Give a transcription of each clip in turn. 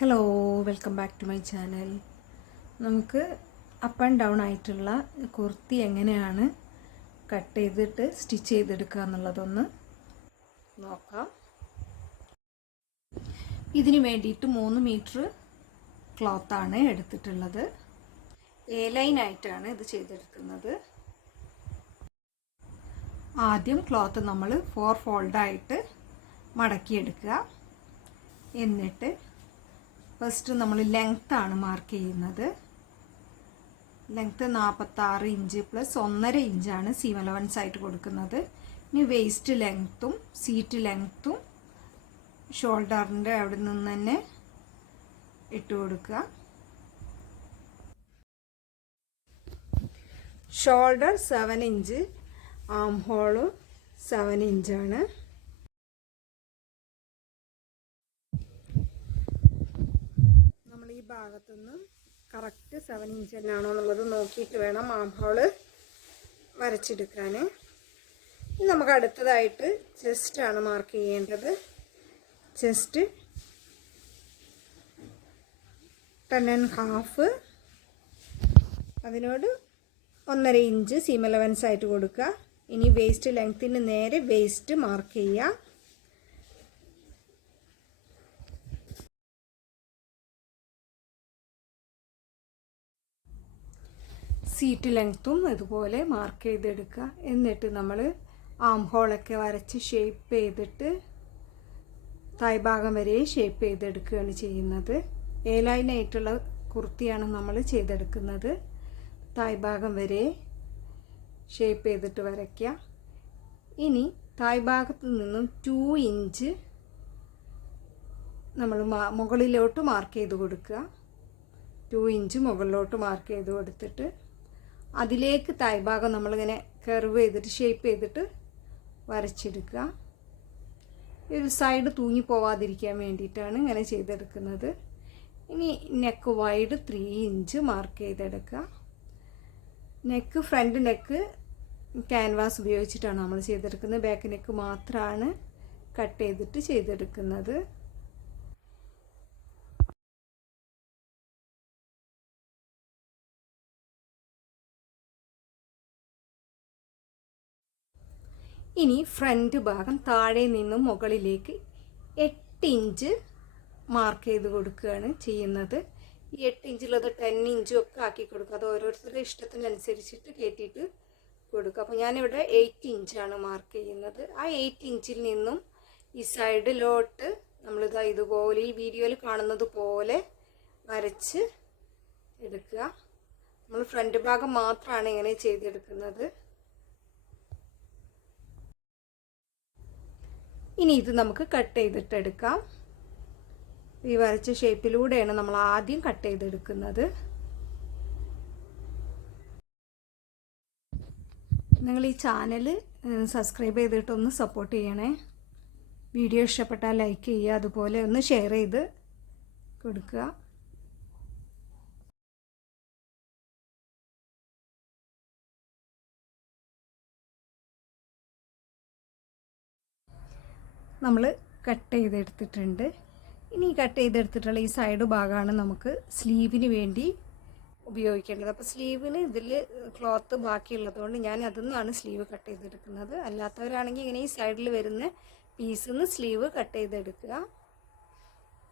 Hello, welcome back to my channel. നമുക്ക് up and down ആയിട്ടുള്ള കുർത്തി എങ്ങനെയാണ് കട്ട് ചെയ്തിട്ട് സ്റ്റിച്ച് ചെയ്തെടുക്കുക എന്നുള്ളതൊന്ന് നോക്കാം. ഇതിന് വേണ്ടിയിട്ട് 3 മീറ്റർ ക്ലോത്താണ് എടുത്തിട്ടുള്ളത്. എ ലൈൻ ആയിട്ടാണ് ഇത് ചെയ്തെടുക്കുന്നത്. ആദ്യം ക്ലോത്ത് നമ്മൾ 4 ഫോൾഡായിട്ട് മടക്കിയെടുക്കുക. എന്നിട്ട് ഫസ്റ്റ് നമ്മൾ ലെങ്ത്താണ് മാർക്ക് ചെയ്യുന്നത്. ലെങ്ത്ത് 46 ഇഞ്ച് പ്ലസ് 1.5 ഇഞ്ചാണ് സീം അലവൻസ് ആയിട്ട് കൊടുക്കുന്നത്. ഇനി വേസ്റ്റ് ലെങ്ത്തും സീറ്റ് ലെങ്ത്തും ഷോൾഡറിൻ്റെ അവിടെ നിന്ന് തന്നെ ഇട്ട് കൊടുക്കുക. ഷോൾഡർ 7 ഇഞ്ച്, ആം ഹോള് 7 ഇഞ്ചാണ്. ഈ ഭാഗത്തുനിന്ന് കറക്റ്റ് 7 ഇഞ്ച് തന്നെയാണോ എന്നുള്ളത് നോക്കിയിട്ട് വേണം ആം ഹോള് വരച്ചെടുക്കാൻ. ഇനി നമുക്ക് അടുത്തതായിട്ട് ചെസ്റ്റാണ് മാർക്ക് ചെയ്യേണ്ടത്. ചെസ്റ്റ് 10.5, അതിനോട് 1.5 ഇഞ്ച് സീം അലവൻസ് ആയിട്ട് കൊടുക്കുക. ഇനി വേസ്റ്റ് ലെങ്ത്തിന് നേരെ വേസ്റ്റ് മാർക്ക് ചെയ്യുക. സീറ്റ് ലെങ്ത്തും ഇതുപോലെ മാർക്ക് ചെയ്തെടുക്കുക. എന്നിട്ട് നമ്മൾ ആം ഹോളൊക്കെ വരച്ച് ഷേപ്പ് ചെയ്തിട്ട് തായ്ഭാഗം വരെ ഷേപ്പ് ചെയ്തെടുക്കുകയാണ് ചെയ്യുന്നത്. എ ലൈനായിട്ടുള്ള കുർത്തിയാണ് നമ്മൾ ചെയ്തെടുക്കുന്നത്. തായ്ഭാഗം വരെ ഷേപ്പ് ചെയ്തിട്ട് വരയ്ക്കുക. ഇനി തായ്ഭാഗത്ത് നിന്നും 2 ഇഞ്ച് നമ്മൾ മുകളിലോട്ട് മാർക്ക് ചെയ്ത് കൊടുക്കുക. 2 ഇഞ്ച് മുകളിലോട്ട് മാർക്ക് ചെയ്ത് കൊടുത്തിട്ട് അതിലേക്ക് തായ്ഭാഗം നമ്മളിങ്ങനെ കർവ് ചെയ്തിട്ട് ഷേപ്പ് ചെയ്തിട്ട് വരച്ചെടുക്കുക. ഒരു സൈഡ് തൂങ്ങി പോവാതിരിക്കാൻ വേണ്ടിയിട്ടാണ് ഇങ്ങനെ ചെയ്തെടുക്കുന്നത്. ഇനി നെക്ക് വൈഡ് 3 ഇഞ്ച് മാർക്ക് ചെയ്തെടുക്കുക. നെക്ക് ഫ്രണ്ട് നെക്ക് ക്യാൻവാസ് ഉപയോഗിച്ചിട്ടാണ് നമ്മൾ ചെയ്തെടുക്കുന്നത്. ബാക്ക് നെക്ക് മാത്രമാണ് കട്ട് ചെയ്തിട്ട് ചെയ്തെടുക്കുന്നത്. ഇനി ഫ്രണ്ട് ഭാഗം താഴെ നിന്നും മുകളിലേക്ക് 8 ഇഞ്ച് മാർക്ക് ചെയ്ത് കൊടുക്കുകയാണ് ചെയ്യുന്നത്. ഈ 8 ഇഞ്ചുള്ളത് 10 ഇഞ്ചും ഒക്കെ ആക്കി കൊടുക്കുക. അത് ഓരോരുത്തരുടെ ഇഷ്ടത്തിനനുസരിച്ചിട്ട് കയറ്റിയിട്ട് കൊടുക്കുക. അപ്പോൾ ഞാനിവിടെ 8 ഇഞ്ചാണ് മാർക്ക് ചെയ്യുന്നത്. ആ 8 ഇഞ്ചിൽ നിന്നും ഈ സൈഡിലോട്ട് നമ്മളിതാ ഇതുപോലെ ഈ വീഡിയോയിൽ കാണുന്നത് പോലെ വരച്ച് എടുക്കുക. നമ്മൾ ഫ്രണ്ട് ഭാഗം മാത്രമാണ് ഇങ്ങനെ ചെയ്തെടുക്കുന്നത്. ഇനി ഇത് നമുക്ക് കട്ട് ചെയ്തിട്ടെടുക്കാം. ഈ വരച്ച ഷേപ്പിലൂടെയാണ് നമ്മൾ ആദ്യം കട്ട് ചെയ്തെടുക്കുന്നത്. നിങ്ങൾ ഈ ചാനൽ സബ്സ്ക്രൈബ് ചെയ്തിട്ടൊന്ന് സപ്പോർട്ട് ചെയ്യണേ. വീഡിയോ ഇഷ്ടപ്പെട്ടാൽ ലൈക്ക് ചെയ്യുക, അതുപോലെ ഒന്ന് ഷെയർ ചെയ്ത് കൊടുക്കുക. നമ്മൾ കട്ട് ചെയ്തെടുത്തിട്ടുണ്ട്. ഇനി കട്ട് ചെയ്തെടുത്തിട്ടുള്ള ഈ സൈഡ് ഭാഗമാണ് നമുക്ക് സ്ലീവിന് വേണ്ടി ഉപയോഗിക്കേണ്ടത്. അപ്പോൾ സ്ലീവിന് ഇതിൽ ക്ലോത്ത് ബാക്കിയുള്ളതുകൊണ്ട് ഞാൻ അതിൽ നിന്നാണ് സ്ലീവ് കട്ട് ചെയ്തെടുക്കുന്നത്. അല്ലാത്തവരാണെങ്കിൽ ഇങ്ങനെ ഈ സൈഡിൽ വരുന്ന പീസിൽ നിന്ന് സ്ലീവ് കട്ട് ചെയ്തെടുക്കുക.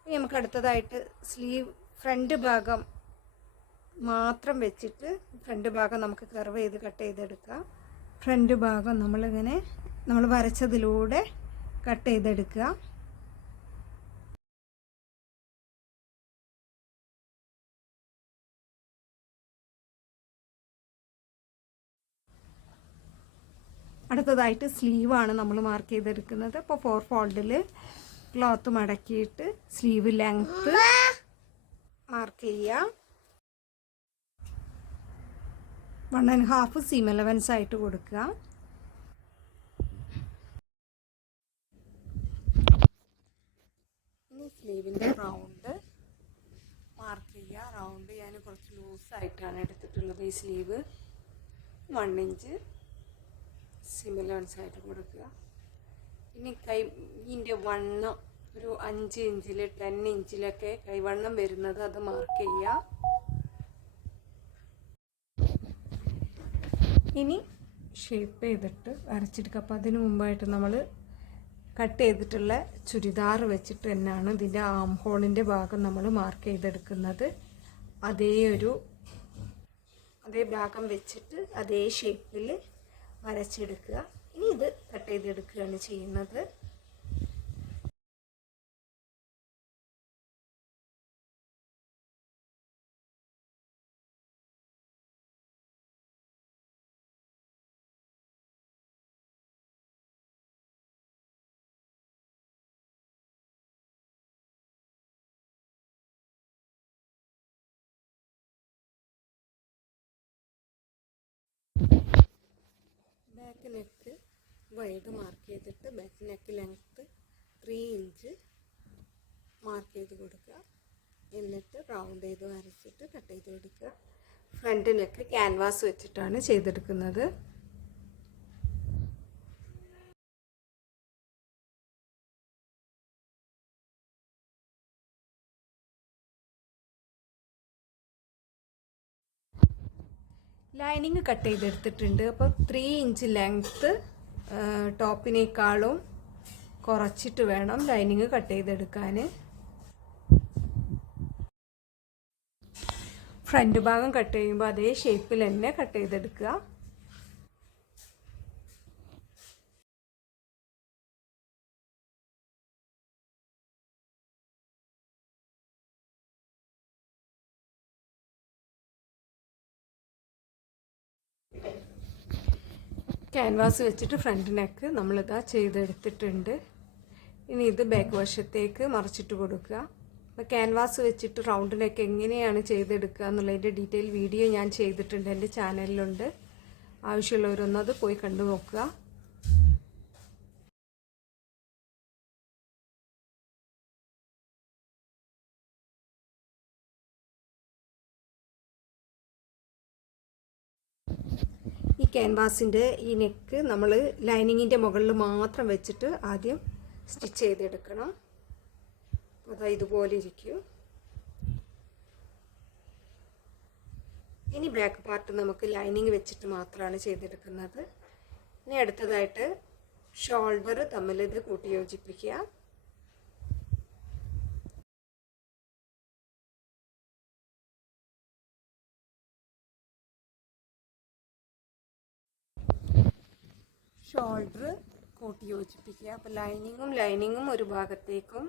ഇനി നമുക്ക് അടുത്തതായിട്ട് സ്ലീവ് ഫ്രണ്ട് ഭാഗം മാത്രം വെച്ചിട്ട് ഫ്രണ്ട് ഭാഗം നമുക്ക് കർവ് ചെയ്ത് കട്ട് ചെയ്തെടുക്കാം. ഫ്രണ്ട് ഭാഗം നമ്മളിങ്ങനെ നമ്മൾ വരച്ചതിലൂടെ കട്ട് ചെയ്തെടുക്കുക. അടുത്തതായിട്ട് സ്ലീവാണ് നമ്മൾ മാർക്ക് ചെയ്തെടുക്കുന്നത്. അപ്പോൾ 4 ഫോൾഡിൽ ക്ലോത്ത് മടക്കിയിട്ട് സ്ലീവ് ലെങ്ത്ത് മാർക്ക് ചെയ്യുക. 1.5 സീം അലവൻസ് ആയിട്ട് കൊടുക്കുക. സ്ലീവിൻ്റെ റൗണ്ട് മാർക്ക് ചെയ്യുക. റൗണ്ട് ഞാൻ കുറച്ച് ലൂസായിട്ടാണ് എടുത്തിട്ടുള്ളത്. ഈ സ്ലീവ് 1 ഇഞ്ച് സിമിലൻസ് ആയിട്ട് കൊടുക്കുക. ഇനി കൈൻ്റെ വണ്ണം ഒരു 5 ഇഞ്ചിൽ 10 ഇഞ്ചിലൊക്കെ കൈവണ്ണം വരുന്നത് അത് മാർക്ക് ചെയ്യുക. ഇനി ഷേപ്പ് ചെയ്തിട്ട് വരച്ചെടുക്കുക. അപ്പോൾ അതിന് മുമ്പായിട്ട് നമ്മൾ കട്ട് ചെയ്തിട്ടുള്ള ചുരിദാർ വെച്ചിട്ട് തന്നെയാണ് ഇതിൻ്റെ ആം ഹോളിൻ്റെ ഭാഗം നമ്മൾ മാർക്ക് ചെയ്തെടുക്കുന്നത്. അതേ ഭാഗം വെച്ചിട്ട് അതേ ഷേപ്പിൽ വരച്ചെടുക്കുക. ഇനി ഇത് കട്ട് ചെയ്തെടുക്കുകയാണ് ചെയ്യുന്നത്. ബാക്ക് നെക്ക് വൈഡ് മാർക്ക് ചെയ്തിട്ട് back neck length 3 inch mark ചെയ്ത് കൊടുക്കുക. എന്നിട്ട് റൗണ്ട് ചെയ്ത് വരച്ചിട്ട് കട്ട് ചെയ്ത് കൊടുക്കുക. ഫ്രണ്ട് നെക്ക് ക്യാൻവാസ് വെച്ചിട്ടാണ് ചെയ്തെടുക്കുന്നത്. ലൈനിങ് കട്ട് ചെയ്തെടുത്തിട്ടുണ്ട്. അപ്പോൾ 3 ഇഞ്ച് ലെങ്ത്ത് ടോപ്പിനേക്കാളും കുറച്ചിട്ട് വേണം ലൈനിങ് കട്ട് ചെയ്തെടുക്കാൻ. ഫ്രണ്ട് ഭാഗം കട്ട് ചെയ്യുമ്പോൾ അതേ ഷേപ്പിൽ തന്നെ കട്ട് ചെയ്തെടുക്കുക. ക്യാൻവാസ് വെച്ചിട്ട് ഫ്രണ്ട് നെക്ക് നമ്മളിതാ ചെയ്തെടുത്തിട്ടുണ്ട്. ഇനി ഇത് ബാക്ക് വശത്തേക്ക് മറിച്ചിട്ട് കൊടുക്കുക. അപ്പോൾ ക്യാൻവാസ് വെച്ചിട്ട് റൗണ്ട് നെക്ക് എങ്ങനെയാണ് ചെയ്തെടുക്കുക എന്നുള്ളതിൻ്റെ ഡീറ്റെയിൽ വീഡിയോ ഞാൻ ചെയ്തിട്ടുണ്ട്, എൻ്റെ ചാനലിലുണ്ട്. ആവശ്യമുള്ളവരൊന്നത് പോയി കണ്ടു നോക്കുക. ഈ ക്യാൻവാസിൻ്റെ ഈ നെക്ക് നമ്മൾ ലൈനിങ്ങിൻ്റെ മുകളിൽ മാത്രം വെച്ചിട്ട് ആദ്യം സ്റ്റിച്ച് ചെയ്തെടുക്കണം. അതാ ഇതുപോലെ ഇരിക്കും. ഇനി ബാക്ക് പാർട്ട് നമുക്ക് ലൈനിങ് വെച്ചിട്ട് മാത്രമാണ് ചെയ്തെടുക്കുന്നത്. ഇനി അടുത്തതായിട്ട് ഷോൾഡർ തമ്മിൽ ഇത് കൂട്ടി യോജിപ്പിക്കുക. ഷോൾഡർ കൂട്ടി യോജിപ്പിക്കുക. അപ്പോൾ ലൈനിങ്ങും ഒരു ഭാഗത്തേക്കും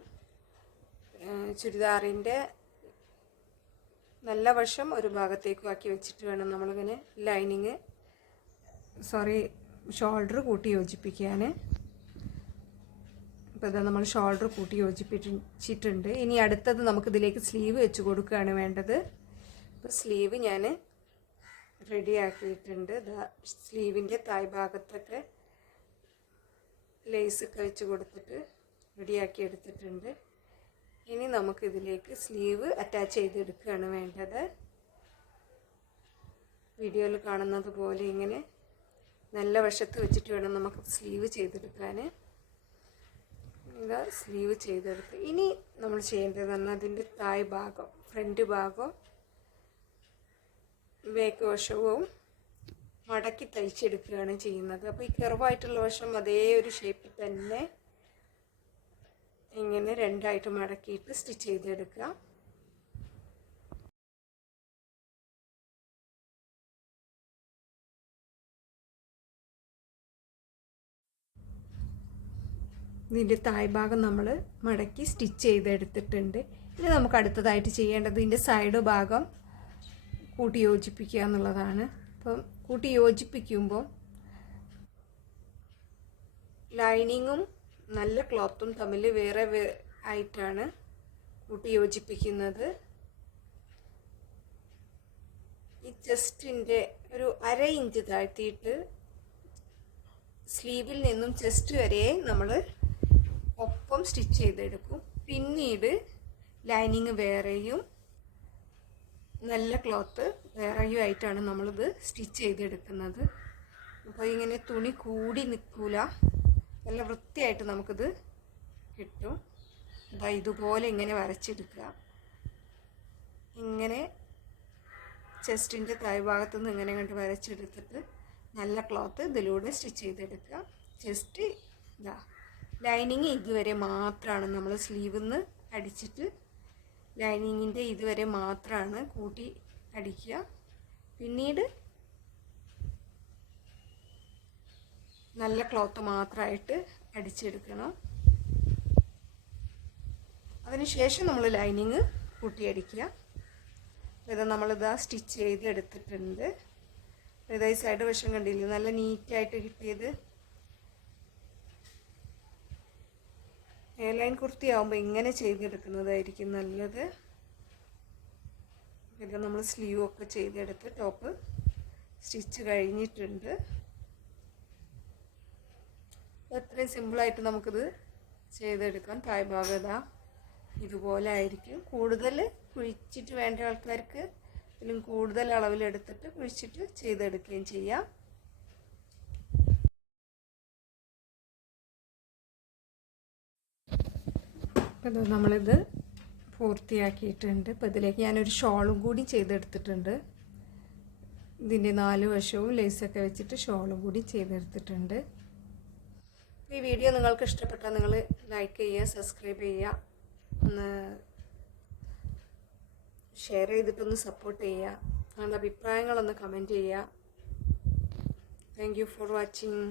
ചുരിദാറിൻ്റെ നല്ല വശം ഒരു ഭാഗത്തേക്കും ആക്കി വെച്ചിട്ട് വേണം നമ്മളിങ്ങനെ ഷോൾഡർ കൂട്ടി യോജിപ്പിക്കാൻ. അപ്പോൾ ഇതാ നമ്മൾ ഷോൾഡർ കൂട്ടി യോജിപ്പിച്ചിട്ടുണ്ട്. ഇനി അടുത്തത് നമുക്കിതിലേക്ക് സ്ലീവ് വെച്ച് കൊടുക്കുകയാണ് വേണ്ടത്. അപ്പോൾ സ്ലീവ് ഞാൻ റെഡിയാക്കിയിട്ടുണ്ട്. സ്ലീവിൻ്റെ തായ് ഭാഗത്തൊക്കെ ലേസൊക്കെ വെച്ച് കൊടുത്തിട്ട് റെഡിയാക്കി എടുത്തിട്ടുണ്ട്. ഇനി നമുക്കിതിലേക്ക് സ്ലീവ് അറ്റാച്ച് ചെയ്തെടുക്കുകയാണ് വേണ്ടത്. വീഡിയോയിൽ കാണുന്നത് പോലെ ഇങ്ങനെ നല്ല വശത്ത് വെച്ചിട്ട് വേണം നമുക്ക് സ്ലീവ് ചെയ്തെടുക്കാൻ. ഇതാ സ്ലീവ് ചെയ്തെടുത്ത് ഇനി നമ്മൾ ചെയ്യേണ്ടതെന്ന് അതിൻ്റെ തായ് ഭാഗം, ഫ്രണ്ട് ഭാഗം, ബാക്ക് വശവും മടക്കി തയ്ച്ചെടുക്കുകയാണ് ചെയ്യുന്നത്. അപ്പോൾ ഈ കർവായിട്ടുള്ള വശം അതേ ഒരു ഷേപ്പിൽ തന്നെ ഇങ്ങനെ രണ്ടായിട്ട് മടക്കിയിട്ട് സ്റ്റിച്ച് ചെയ്തെടുക്കുക. ഇതിൻ്റെ താഴ്ഭാഗം നമ്മൾ മടക്കി സ്റ്റിച്ച് ചെയ്തെടുത്തിട്ടുണ്ട്. ഇനി നമുക്ക് അടുത്തതായിട്ട് ചെയ്യേണ്ടത് ഇതിൻ്റെ സൈഡ് ഭാഗം കൂട്ടി യോജിപ്പിക്കുക എന്നുള്ളതാണ്. അപ്പം കൂട്ടി യോജിപ്പിക്കുമ്പോൾ ലൈനിങ്ങും നല്ല ക്ലോത്തും തമ്മിൽ വേറെ ആയിട്ടാണ് കൂട്ടി യോജിപ്പിക്കുന്നത്. ഈ ചെസ്റ്റിൻ്റെ ഒരു 1/2 ഇഞ്ച് താഴ്ത്തിയിട്ട് സ്ലീവിൽ നിന്നും ചെസ്റ്റ് വരെ നമ്മൾ ഒപ്പം സ്റ്റിച്ച് ചെയ്തെടുക്കും. പിന്നീട് ലൈനിങ് വേറെയും നല്ല ക്ലോത്ത് വേറെയും ആയിട്ടാണ് നമ്മളിത് സ്റ്റിച്ച് ചെയ്തെടുക്കുന്നത്. അപ്പോൾ ഇങ്ങനെ തുണി കൂടി നിൽക്കില്ല, നല്ല വൃത്തിയായിട്ട് നമുക്കിത് കിട്ടും. ഇതാ ഇതുപോലെ ഇങ്ങനെ വരച്ചെടുക്കുക. ഇങ്ങനെ ചെസ്റ്റിൻ്റെ താഴ്ഭാഗത്തു നിന്ന് ഇങ്ങനെ കണ്ട് വരച്ചെടുത്തിട്ട് നല്ല ക്ലോത്ത് ഇതിലൂടെ സ്റ്റിച്ച് ചെയ്തെടുക്കുക. ജസ്റ്റ് ഇതാ ലൈനിങ് ഇതുവരെ മാത്രമാണ് നമ്മൾ സ്ലീവിൽ നിന്ന് അടിച്ചിട്ട് ലൈനിങ്ങിൻ്റെ ഇതുവരെ മാത്രമാണ് കൂട്ടി അടിക്കുക. പിന്നീട് നല്ല ക്ലോത്ത് മാത്രമായിട്ട് അടിച്ചെടുക്കണം. അതിനുശേഷം നമ്മൾ ലൈനിങ് കൂട്ടിയടിക്കുക. ഇത് നമ്മളിതാ സ്റ്റിച്ച് ചെയ്ത് എടുത്തിട്ടുണ്ട്. ഇതാ ഈ സൈഡ് വശം കണ്ടില്ലേ, നല്ല നീറ്റായിട്ട് കിട്ടിയത്. എയർലൈൻ കുർത്തി ആകുമ്പോൾ ഇങ്ങനെ ചെയ്തെടുക്കുന്നതായിരിക്കും നല്ലത്. ഇത് നമ്മൾ സ്ലീവൊക്കെ ചെയ്തെടുത്ത് ടോപ്പ് സ്റ്റിച്ച് കഴിഞ്ഞിട്ടുണ്ട്. അത്രയും സിമ്പിളായിട്ട് നമുക്കിത് ചെയ്തെടുക്കാം. താഴ്ഭാഗത ഇതുപോലെ ആയിരിക്കും. കൂടുതൽ കുഴിച്ചിട്ട് വേണ്ട ആൾക്കാർക്ക് ഇതിലും കൂടുതൽ അളവിലെടുത്തിട്ട് കുഴിച്ചിട്ട് ചെയ്തെടുക്കുകയും ചെയ്യാം. അപ്പോൾ നമ്മളിത് പൂർത്തിയാക്കിയിട്ടുണ്ട്. അപ്പോൾ ഇതിലേക്ക് ഞാനൊരു ഷോളും കൂടി ചെയ്തെടുത്തിട്ടുണ്ട്. ഇതിൻ്റെ 4 വശവും ലേസൊക്കെ വെച്ചിട്ട് ഷോളും കൂടി ചെയ്തെടുത്തിട്ടുണ്ട്. ഈ വീഡിയോ നിങ്ങൾക്ക് ഇഷ്ടപ്പെട്ടാൽ നിങ്ങൾ ലൈക്ക് ചെയ്യുക, സബ്സ്ക്രൈബ് ചെയ്യുക, ഒന്ന് ഷെയർ ചെയ്തിട്ടൊന്ന് സപ്പോർട്ട് ചെയ്യുക. നിങ്ങളുടെ അഭിപ്രായങ്ങളൊന്ന് കമൻറ്റ് ചെയ്യുക. Thank you for watching.